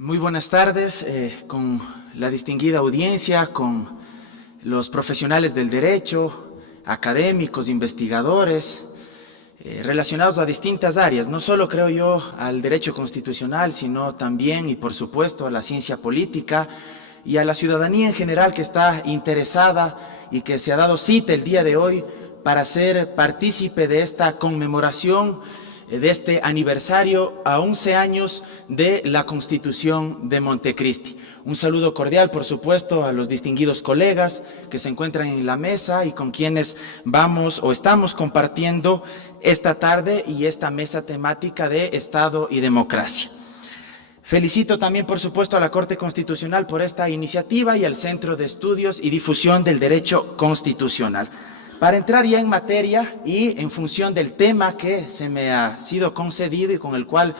Muy buenas tardes, con la distinguida audiencia, con los profesionales del derecho, académicos, investigadores, relacionados a distintas áreas, no solo creo yo al derecho constitucional, sino también y por supuesto a la ciencia política y a la ciudadanía en general que está interesada y que se ha dado cita el día de hoy para ser partícipe de esta conmemoración de este aniversario a 11 años de la Constitución de Montecristi. Un saludo cordial, por supuesto, a los distinguidos colegas que se encuentran en la mesa y con quienes vamos o estamos compartiendo esta tarde y esta mesa temática de Estado y Democracia. Felicito también, por supuesto, a la Corte Constitucional por esta iniciativa y al Centro de Estudios y Difusión del Derecho Constitucional. Para entrar ya en materia y en función del tema que se me ha sido concedido y con el cual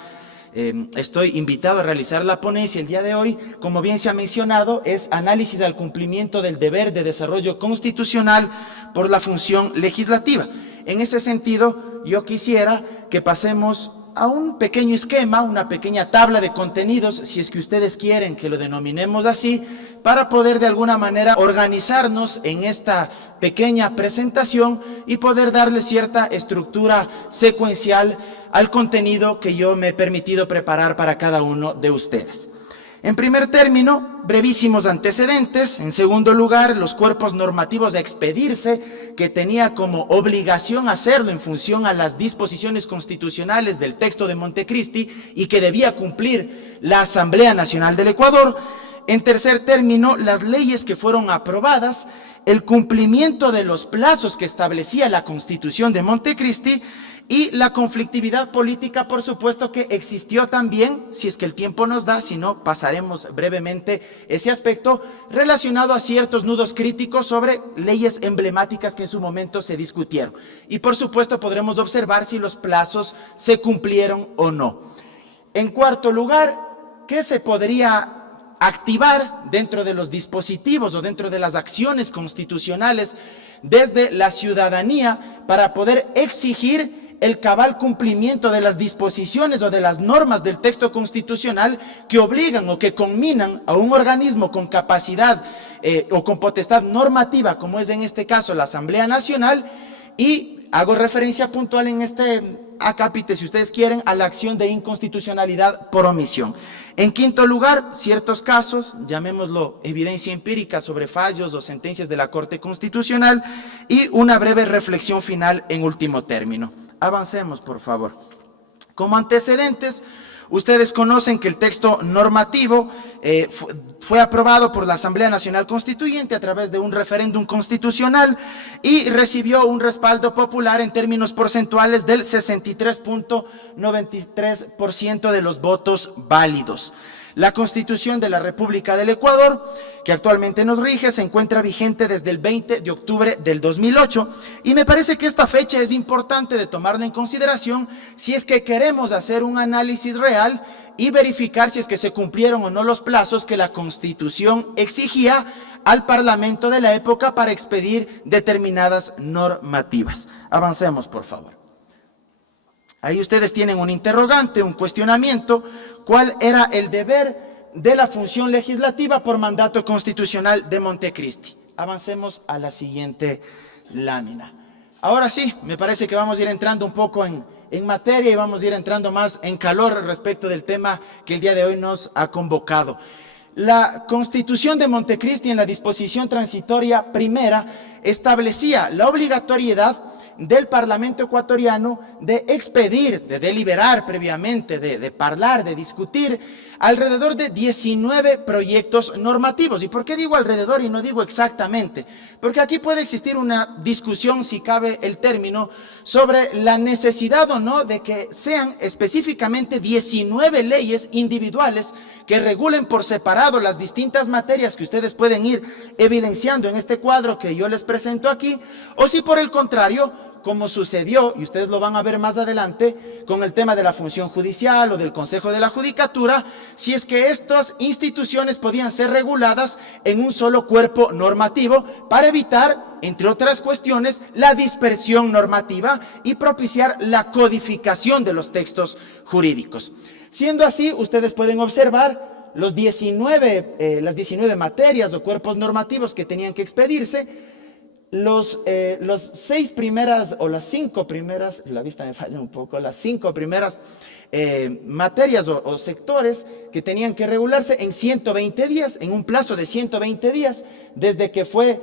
estoy invitado a realizar la ponencia el día de hoy, como bien se ha mencionado, es análisis al cumplimiento del deber de desarrollo constitucional por la función legislativa. En ese sentido, yo quisiera que pasemos a un pequeño esquema, una pequeña tabla de contenidos, si es que ustedes quieren que lo denominemos así, para poder de alguna manera organizarnos en esta pequeña presentación y poder darle cierta estructura secuencial al contenido que yo me he permitido preparar para cada uno de ustedes. En primer término, brevísimos antecedentes. En segundo lugar, los cuerpos normativos a expedirse, que tenía como obligación hacerlo en función a las disposiciones constitucionales del texto de Montecristi y que debía cumplir la Asamblea Nacional del Ecuador. En tercer término, las leyes que fueron aprobadas, el cumplimiento de los plazos que establecía la Constitución de Montecristi y la conflictividad política, por supuesto, que existió también, si es que el tiempo nos da, si no, pasaremos brevemente ese aspecto relacionado a ciertos nudos críticos sobre leyes emblemáticas que en su momento se discutieron. Y por supuesto podremos observar si los plazos se cumplieron o no. En cuarto lugar, ¿qué se podría activar dentro de los dispositivos o dentro de las acciones constitucionales desde la ciudadanía para poder exigir el cabal cumplimiento de las disposiciones o de las normas del texto constitucional que obligan o que conminan a un organismo con capacidad o con potestad normativa, como es en este caso la Asamblea Nacional? Y hago referencia puntual en este acápite, si ustedes quieren, a la acción de inconstitucionalidad por omisión. En quinto lugar, ciertos casos, llamémoslo evidencia empírica sobre fallos o sentencias de la Corte Constitucional, y una breve reflexión final en último término. Avancemos, por favor. Como antecedentes, ustedes conocen que el texto normativo fue aprobado por la Asamblea Nacional Constituyente a través de un referéndum constitucional y recibió un respaldo popular en términos porcentuales del 63.93% de los votos válidos. La Constitución de la República del Ecuador, que actualmente nos rige, se encuentra vigente desde el 20 de octubre del 2008 y me parece que esta fecha es importante de tomarla en consideración si es que queremos hacer un análisis real y verificar si es que se cumplieron o no los plazos que la Constitución exigía al Parlamento de la época para expedir determinadas normativas. Avancemos, por favor. Ahí ustedes tienen un interrogante, un cuestionamiento. ¿Cuál era el deber de la función legislativa por mandato constitucional de Montecristi? Avancemos a la siguiente lámina. Ahora sí, me parece que vamos a ir entrando un poco en materia y vamos a ir entrando más en calor respecto del tema que el día de hoy nos ha convocado. La Constitución de Montecristi, en la disposición transitoria primera, establecía la obligatoriedad del Parlamento ecuatoriano de expedir, de deliberar previamente, de hablar, de discutir alrededor de 19 proyectos normativos. ¿Y por qué digo alrededor y no digo exactamente? Porque aquí puede existir una discusión, si cabe el término, sobre la necesidad o no de que sean específicamente 19 leyes individuales que regulen por separado las distintas materias que ustedes pueden ir evidenciando en este cuadro que yo les presento aquí, o si por el contrario, como sucedió, y ustedes lo van a ver más adelante, con el tema de la función judicial o del Consejo de la Judicatura, si es que estas instituciones podían ser reguladas en un solo cuerpo normativo para evitar, entre otras cuestiones, la dispersión normativa y propiciar la codificación de los textos jurídicos. Siendo así, ustedes pueden observar las 19 materias o cuerpos normativos que tenían que expedirse. Los 6 primeras o las 5 primeras, la vista me falla un poco, las 5 primeras materias o sectores que tenían que regularse en 120 días, en un plazo de 120 días, desde que fue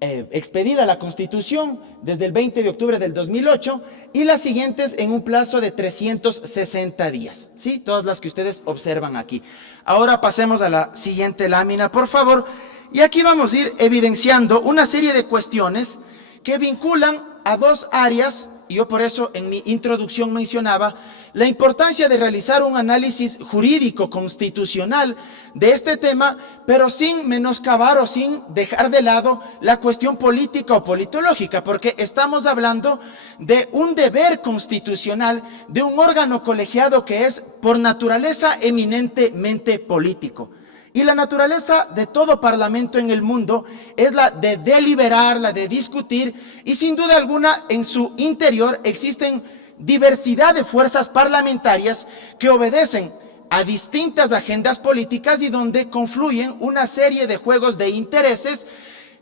expedida la Constitución, desde el 20 de octubre del 2008, y las siguientes en un plazo de 360 días, ¿sí? Todas las que ustedes observan aquí. Ahora pasemos a la siguiente lámina, por favor. Y aquí vamos a ir evidenciando una serie de cuestiones que vinculan a dos áreas, y yo por eso en mi introducción mencionaba la importancia de realizar un análisis jurídico constitucional de este tema, pero sin menoscabar o sin dejar de lado la cuestión política o politológica, porque estamos hablando de un deber constitucional de un órgano colegiado que es por naturaleza eminentemente político. Y la naturaleza de todo parlamento en el mundo es la de deliberar, la de discutir, y sin duda alguna en su interior existen diversidad de fuerzas parlamentarias que obedecen a distintas agendas políticas y donde confluyen una serie de juegos de intereses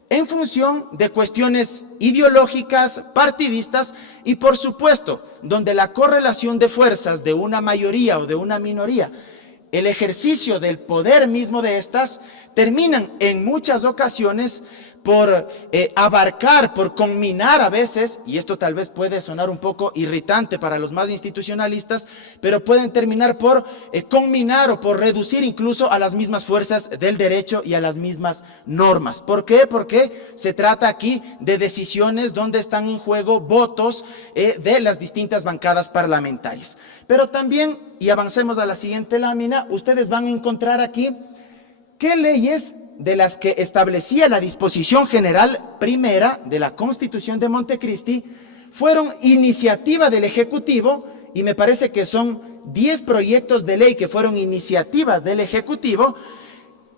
en función de cuestiones ideológicas, partidistas y por supuesto donde la correlación de fuerzas de una mayoría o de una minoría, el ejercicio del poder mismo de estas, terminan en muchas ocasiones por abarcar, por combinar a veces, y esto tal vez puede sonar un poco irritante para los más institucionalistas, pero pueden terminar por combinar o por reducir incluso a las mismas fuerzas del derecho y a las mismas normas. ¿Por qué? Porque se trata aquí de decisiones donde están en juego votos de las distintas bancadas parlamentarias. Pero también, y avancemos a la siguiente lámina, ustedes van a encontrar aquí qué leyes de las que establecía la disposición general primera de la Constitución de Montecristi fueron iniciativa del Ejecutivo, y me parece que son 10 proyectos de ley que fueron iniciativas del Ejecutivo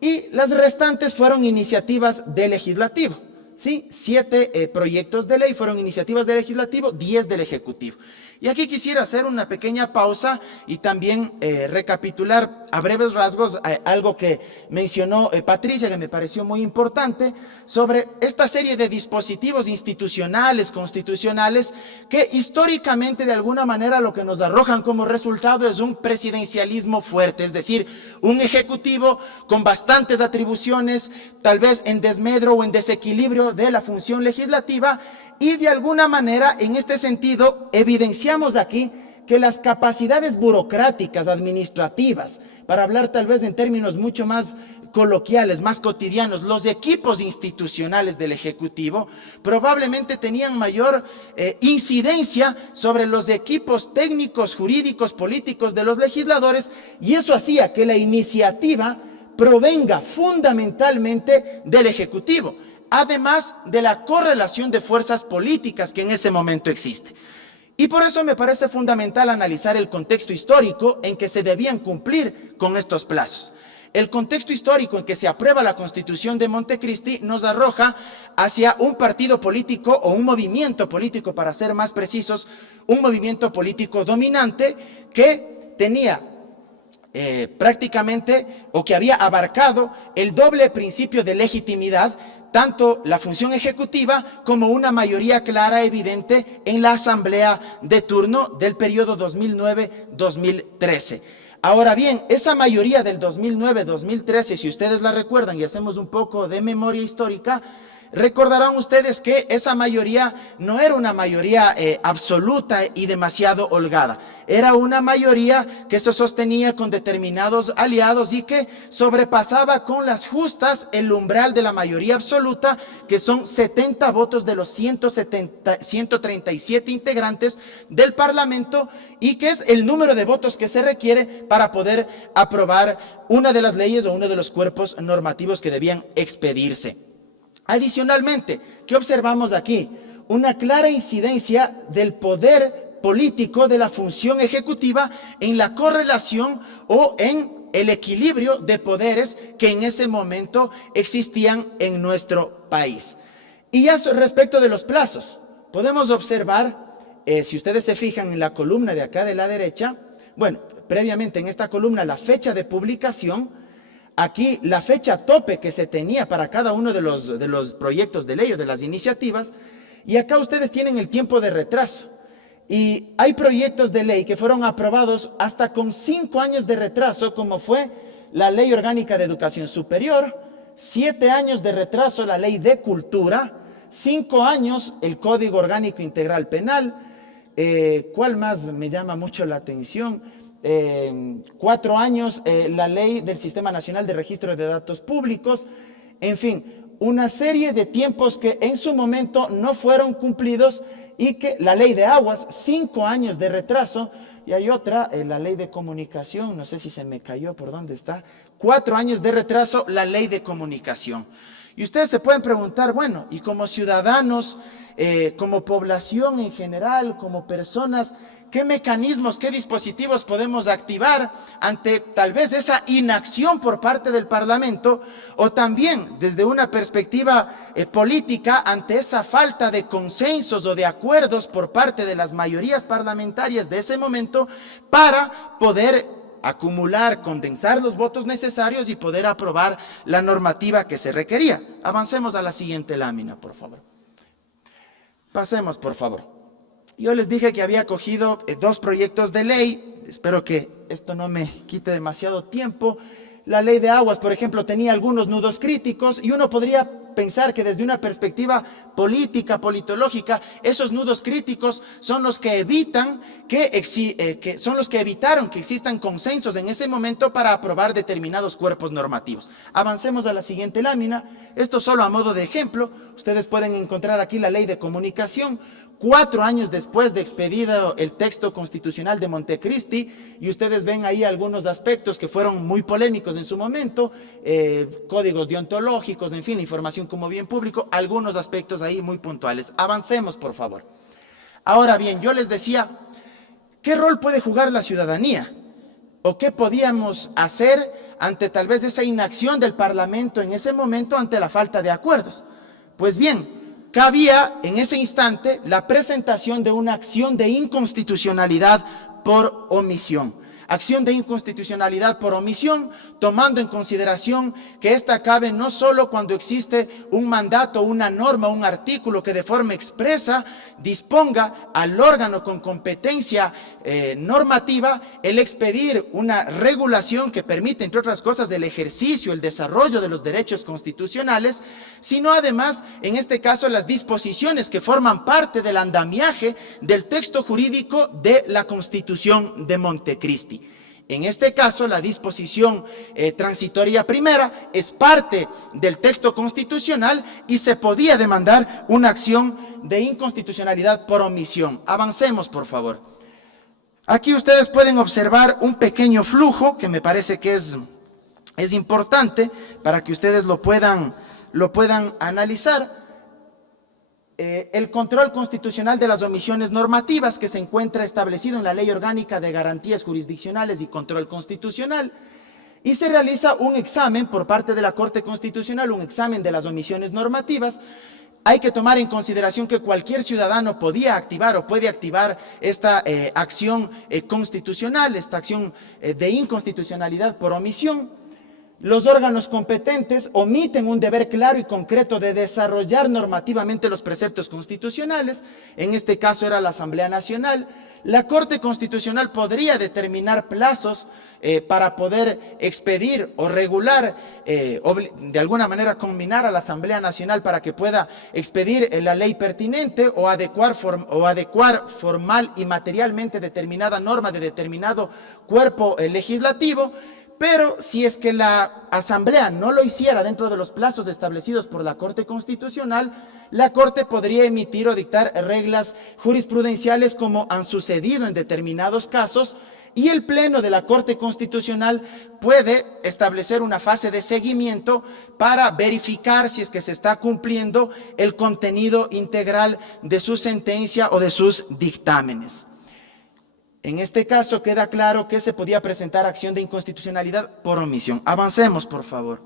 y las restantes fueron iniciativas del Legislativo. ¿Sí? 7 proyectos de ley fueron iniciativas del Legislativo, 10 del Ejecutivo. Y aquí quisiera hacer una pequeña pausa y también recapitular a breves rasgos algo que mencionó Patricia, que me pareció muy importante, sobre esta serie de dispositivos institucionales, constitucionales, que históricamente de alguna manera lo que nos arrojan como resultado es un presidencialismo fuerte, es decir, un ejecutivo con bastantes atribuciones, tal vez en desmedro o en desequilibrio de la función legislativa, y de alguna manera en este sentido evidenciamos aquí que las capacidades burocráticas, administrativas, para hablar tal vez en términos mucho más coloquiales, más cotidianos, los equipos institucionales del Ejecutivo probablemente tenían mayor incidencia sobre los equipos técnicos, jurídicos, políticos de los legisladores, y eso hacía que la iniciativa provenga fundamentalmente del Ejecutivo, además de la correlación de fuerzas políticas que en ese momento existe. Y por eso me parece fundamental analizar el contexto histórico en que se debían cumplir con estos plazos. El contexto histórico en que se aprueba la Constitución de Montecristi nos arroja hacia un partido político o un movimiento político, para ser más precisos, un movimiento político dominante que tenía prácticamente, o que había abarcado el doble principio de legitimidad, tanto la función ejecutiva como una mayoría clara, evidente en la asamblea de turno del periodo 2009-2013. Ahora bien, esa mayoría del 2009-2013, si ustedes la recuerdan y hacemos un poco de memoria histórica, recordarán ustedes que esa mayoría no era una mayoría absoluta y demasiado holgada. Era una mayoría que se sostenía con determinados aliados y que sobrepasaba con las justas el umbral de la mayoría absoluta, que son 70 votos de los 137 integrantes del Parlamento, y que es el número de votos que se requiere para poder aprobar una de las leyes o uno de los cuerpos normativos que debían expedirse. Adicionalmente, ¿qué observamos aquí? Una clara incidencia del poder político de la función ejecutiva en la correlación o en el equilibrio de poderes que en ese momento existían en nuestro país. Y ya respecto de los plazos, podemos observar, si ustedes se fijan en la columna de acá de la derecha, bueno, previamente en esta columna la fecha de publicación, aquí la fecha tope que se tenía para cada uno de los proyectos de ley o de las iniciativas, y acá ustedes tienen el tiempo de retraso. Y hay proyectos de ley que fueron aprobados hasta con 5 años de retraso, como fue la Ley Orgánica de Educación Superior, 7 años de retraso la Ley de Cultura, 5 años el Código Orgánico Integral Penal. ¿Cuál más me llama mucho la atención? 4 años la Ley del Sistema Nacional de Registro de Datos Públicos. En fin, una serie de tiempos que en su momento no fueron cumplidos, y que la Ley de Aguas, 5 años de retraso. Y hay otra, la Ley de Comunicación, no sé si se me cayó, ¿por dónde está? 4 años de retraso la Ley de Comunicación. Y ustedes se pueden preguntar, bueno, y como ciudadanos, como población en general, como personas, ¿qué mecanismos, qué dispositivos podemos activar ante tal vez esa inacción por parte del Parlamento, o también desde una perspectiva política ante esa falta de consensos o de acuerdos por parte de las mayorías parlamentarias de ese momento para poder acumular, condensar los votos necesarios y poder aprobar la normativa que se requería? Avancemos a la siguiente lámina, por favor. Pasemos, por favor. Yo les dije que había cogido 2 proyectos de ley. Espero que esto no me quite demasiado tiempo. La Ley de Aguas, por ejemplo, tenía algunos nudos críticos, y uno podría pensar que desde una perspectiva política, politológica, esos nudos críticos son los que evitaron que existan consensos en ese momento para aprobar determinados cuerpos normativos. Avancemos a la siguiente lámina. Esto solo a modo de ejemplo. Ustedes pueden encontrar aquí la Ley de Comunicación, 4 años después de expedido el texto constitucional de Montecristi, y ustedes ven ahí algunos aspectos que fueron muy polémicos en su momento, códigos deontológicos, en fin, la información como bien público, algunos aspectos ahí muy puntuales. Avancemos, por favor. Ahora bien, yo les decía, ¿qué rol puede jugar la ciudadanía? ¿O qué podíamos hacer ante tal vez esa inacción del Parlamento en ese momento ante la falta de acuerdos? Pues bien, cabía en ese instante la presentación de una acción de inconstitucionalidad por omisión. Acción de inconstitucionalidad por omisión, tomando en consideración que esta cabe no solo cuando existe un mandato, una norma, un artículo que de forma expresa disponga al órgano con competencia normativa el expedir una regulación que permite, entre otras cosas, el ejercicio, el desarrollo de los derechos constitucionales, sino además, en este caso, las disposiciones que forman parte del andamiaje del texto jurídico de la Constitución de Montecristi. En este caso, la disposición transitoria primera es parte del texto constitucional y se podía demandar una acción de inconstitucionalidad por omisión. Avancemos, por favor. Aquí ustedes pueden observar un pequeño flujo que me parece que es importante para que ustedes lo puedan analizar. El control constitucional de las omisiones normativas, que se encuentra establecido en la Ley Orgánica de Garantías Jurisdiccionales y Control Constitucional, y se realiza un examen por parte de la Corte Constitucional, un examen de las omisiones normativas. Hay que tomar en consideración que cualquier ciudadano podía activar o puede activar esta acción constitucional, esta acción de inconstitucionalidad por omisión. Los órganos competentes omiten un deber claro y concreto de desarrollar normativamente los preceptos constitucionales. En este caso era la Asamblea Nacional. La Corte Constitucional podría determinar plazos para poder expedir o regular, de alguna manera combinar a la Asamblea Nacional para que pueda expedir la ley pertinente o adecuar formal y materialmente determinada norma de determinado cuerpo legislativo. Pero si es que la Asamblea no lo hiciera dentro de los plazos establecidos por la Corte Constitucional, la Corte podría emitir o dictar reglas jurisprudenciales como han sucedido en determinados casos, y el Pleno de la Corte Constitucional puede establecer una fase de seguimiento para verificar si es que se está cumpliendo el contenido integral de su sentencia o de sus dictámenes. En este caso queda claro que se podía presentar acción de inconstitucionalidad por omisión. Avancemos, por favor.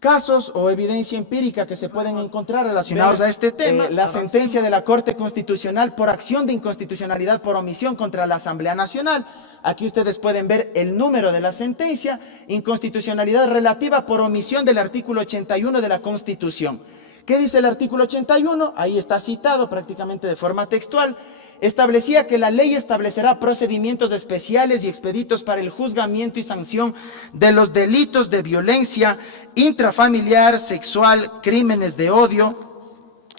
casos o evidencia empírica que se pueden encontrar relacionados a este tema. La sentencia de la Corte Constitucional por acción de inconstitucionalidad por omisión contra la Asamblea Nacional. Aquí ustedes pueden ver el número de la sentencia. Inconstitucionalidad relativa por omisión del artículo 81 de la Constitución. ¿Qué dice el artículo 81? Ahí está citado prácticamente de forma textual. Establecía que la ley establecerá procedimientos especiales y expeditos para el juzgamiento y sanción de los delitos de violencia intrafamiliar, sexual, crímenes de odio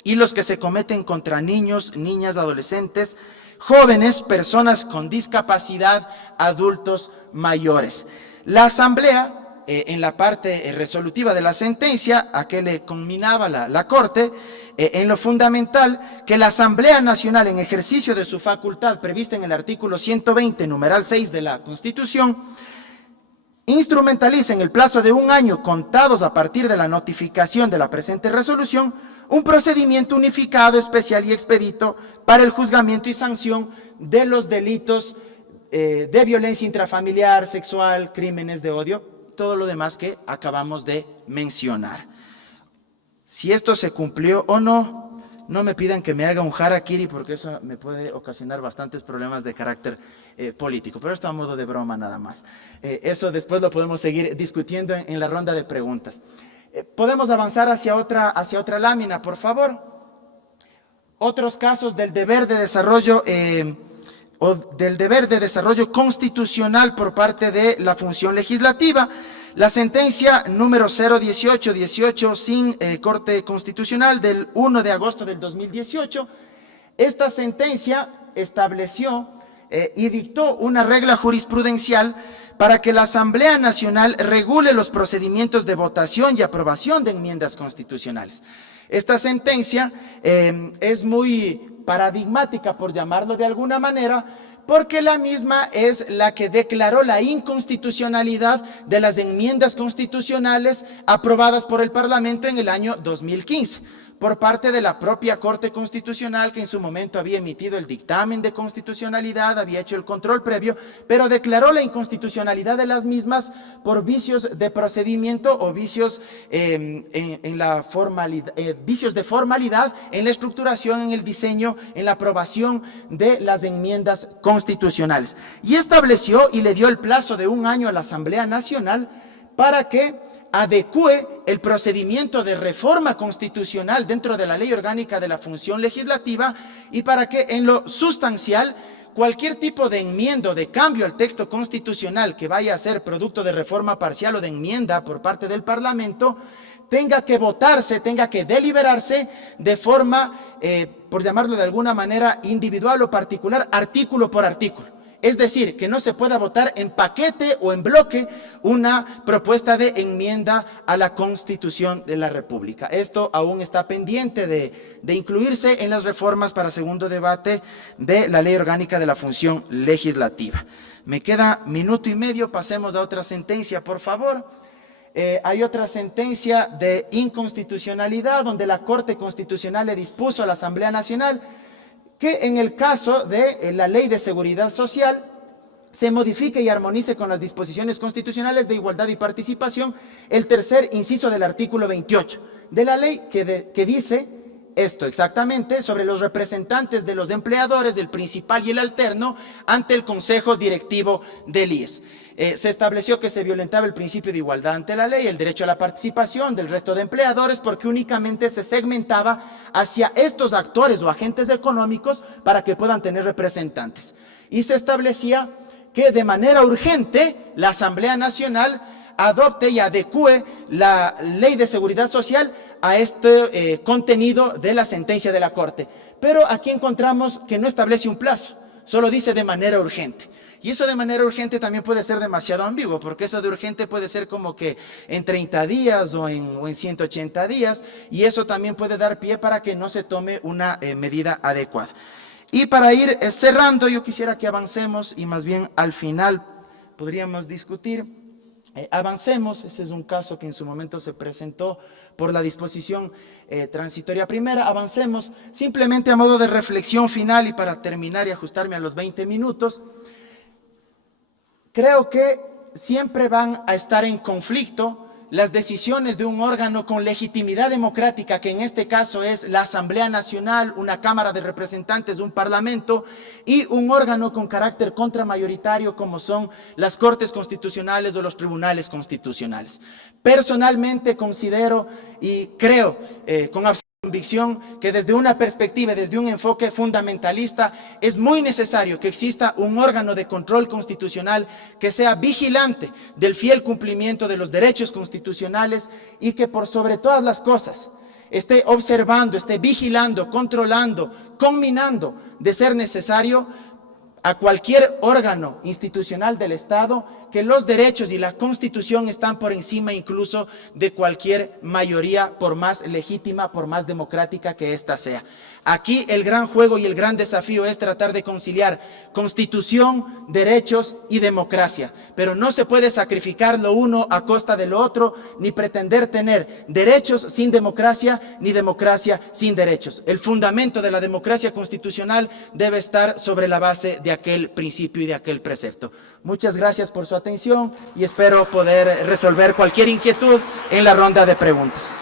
y los que se cometen contra niños, niñas, adolescentes, jóvenes, personas con discapacidad, adultos mayores. La Asamblea, en la parte resolutiva de la sentencia, a que le conminaba la Corte, en lo fundamental, que la Asamblea Nacional, en ejercicio de su facultad prevista en el artículo 120, numeral 6 de la Constitución, instrumentaliza en el plazo de 1 año, contados a partir de la notificación de la presente resolución, un procedimiento unificado, especial y expedito para el juzgamiento y sanción de los delitos de violencia intrafamiliar, sexual, crímenes de odio, todo lo demás que acabamos de mencionar. Si esto se cumplió o no, no me pidan que me haga un harakiri porque eso me puede ocasionar bastantes problemas de carácter político, pero esto a modo de broma nada más. Eso después lo podemos seguir discutiendo en la ronda de preguntas. Podemos avanzar hacia otra lámina, por favor. Otros casos del deber de desarrollo constitucional por parte de la función legislativa. La sentencia número 01818 sin Corte Constitucional del 1 de agosto del 2018. Esta sentencia estableció y dictó una regla jurisprudencial para que la Asamblea Nacional regule los procedimientos de votación y aprobación de enmiendas constitucionales. Esta sentencia es muy paradigmática, por llamarlo de alguna manera, porque la misma es la que declaró la inconstitucionalidad de las enmiendas constitucionales aprobadas por el Parlamento en el año 2015, por parte de la propia Corte Constitucional, que en su momento había emitido el dictamen de constitucionalidad, había hecho el control previo, pero declaró la inconstitucionalidad de las mismas por vicios de procedimiento o vicios, vicios de formalidad en la estructuración, en el diseño, en la aprobación de las enmiendas constitucionales. Y estableció y le dio el plazo de 1 año a la Asamblea Nacional para que adecúe el procedimiento de reforma constitucional dentro de la Ley Orgánica de la Función Legislativa y para que en lo sustancial cualquier tipo de enmienda o de cambio al texto constitucional que vaya a ser producto de reforma parcial o de enmienda por parte del Parlamento tenga que votarse, tenga que deliberarse de forma, por llamarlo de alguna manera, individual o particular, artículo por artículo. Es decir, que no se pueda votar en paquete o en bloque una propuesta de enmienda a la Constitución de la República. Esto aún está pendiente de incluirse en las reformas para segundo debate de la Ley Orgánica de la Función Legislativa. Me queda 1 minuto y medio, pasemos a otra sentencia, por favor. Hay otra sentencia de inconstitucionalidad donde la Corte Constitucional le dispuso a la Asamblea Nacional que en el caso de la Ley de Seguridad Social se modifique y armonice con las disposiciones constitucionales de igualdad y participación el tercer inciso del artículo 28 de la ley que dice esto exactamente sobre los representantes de los empleadores, el principal y el alterno ante el Consejo Directivo del IES. Se estableció que se violentaba el principio de igualdad ante la ley, el derecho a la participación del resto de empleadores, porque únicamente se segmentaba hacia estos actores o agentes económicos para que puedan tener representantes. Y se establecía que de manera urgente la Asamblea Nacional adopte y adecúe la Ley de Seguridad Social a este contenido de la sentencia de la Corte. Pero aquí encontramos que no establece un plazo, solo dice de manera urgente. Y eso de manera urgente también puede ser demasiado ambiguo, porque eso de urgente puede ser como que en 30 días o en 180 días, y eso también puede dar pie para que no se tome una medida adecuada. Y para ir cerrando, yo quisiera que avancemos y más bien al final podríamos discutir. Avancemos, ese es un caso que en su momento se presentó por la disposición transitoria primera. Avancemos simplemente a modo de reflexión final y para terminar y ajustarme a los 20 minutos. Creo que siempre van a estar en conflicto las decisiones de un órgano con legitimidad democrática, que en este caso es la Asamblea Nacional, una Cámara de Representantes, un Parlamento, y un órgano con carácter contramayoritario como son las Cortes Constitucionales o los Tribunales Constitucionales. Personalmente considero y creo con absoluta convicción que desde una perspectiva, desde un enfoque fundamentalista, es muy necesario que exista un órgano de control constitucional que sea vigilante del fiel cumplimiento de los derechos constitucionales y que por sobre todas las cosas esté observando, esté vigilando, controlando, conminando, de ser necesario, a cualquier órgano institucional del Estado, que los derechos y la Constitución están por encima incluso de cualquier mayoría, por más legítima, por más democrática que ésta sea. Aquí el gran juego y el gran desafío es tratar de conciliar Constitución, derechos y democracia, pero no se puede sacrificar lo uno a costa de lo otro, ni pretender tener derechos sin democracia, ni democracia sin derechos. El fundamento de la democracia constitucional debe estar sobre la base de aquel principio y de aquel precepto. Muchas gracias por su atención y espero poder resolver cualquier inquietud en la ronda de preguntas.